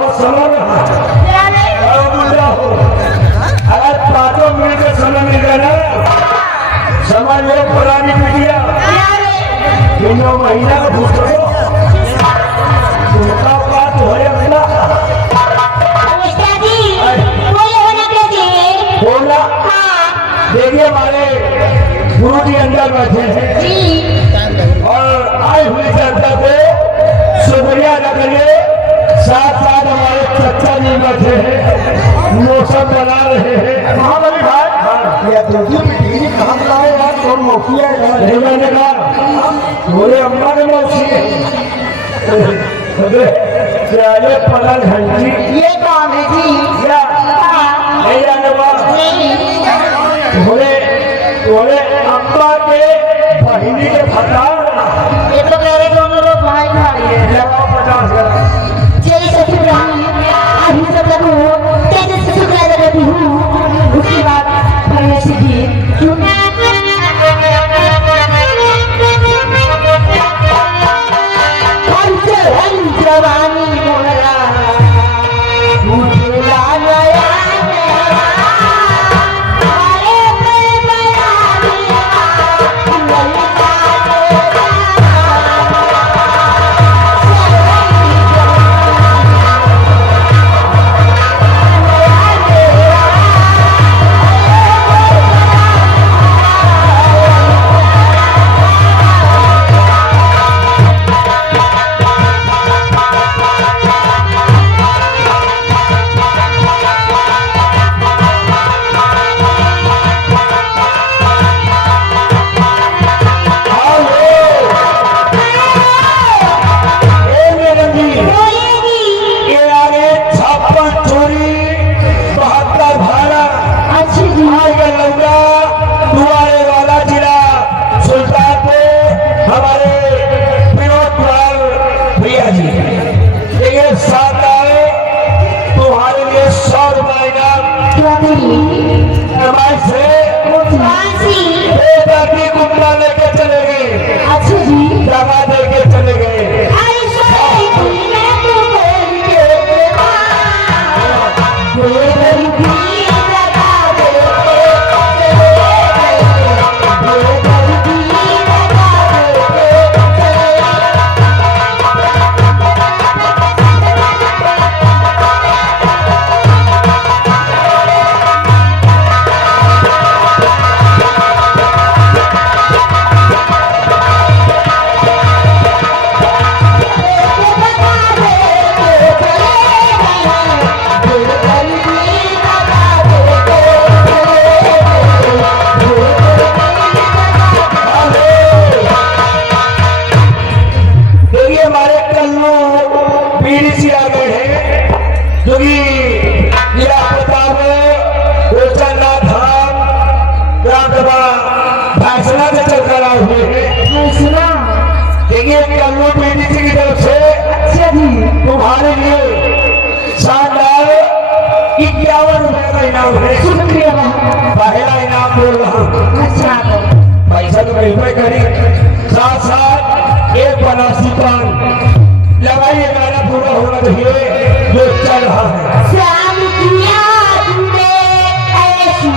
हो समझ अगर 5 मिनट का समय मिल गया ना समझ लो पुरानी मीडिया तीनों महीना का पूछो उनका बात हो अपना बोला देखिए हमारे गुरु जी अंदर बैठे हैं और आए हुए जनता को शुक्रिया अदा करिए। साथ साथ हमारे चचा जी बैठे हैं मौसम बना रहे हैं। महाबली भाई कहाँ बुलाए यार और मौसिया नहीं मैंने कहा बोले अम्मा ने मौसी चले पलंग घंटी ये काम है जी क्या नहीं जाने बोले बोले अम्मा के बहिनी के फटा ये तो मेरे दोनों लोग भाई भाई है 50 जय सखी ब्राह्मणी अभी सब लोग हो तेज से शुक्र अदा करती हूँ। उसके बाद परमेश्वर जी जवानी बोला मुझे लाया लेके चले गए। अच्छा जी दवा दे के चले गए। तुम्हारे लिए शानदार 51 रुपए का इनाम है। शुक्रिया पहला इनाम बोल रहा हूँ। अच्छा पैसा तो मिलते करी साथ साथ एक बनासी पान लगाइए गाना पूरा होना चाहिए जो चल रहा है। श्याम किया तुमने ऐसी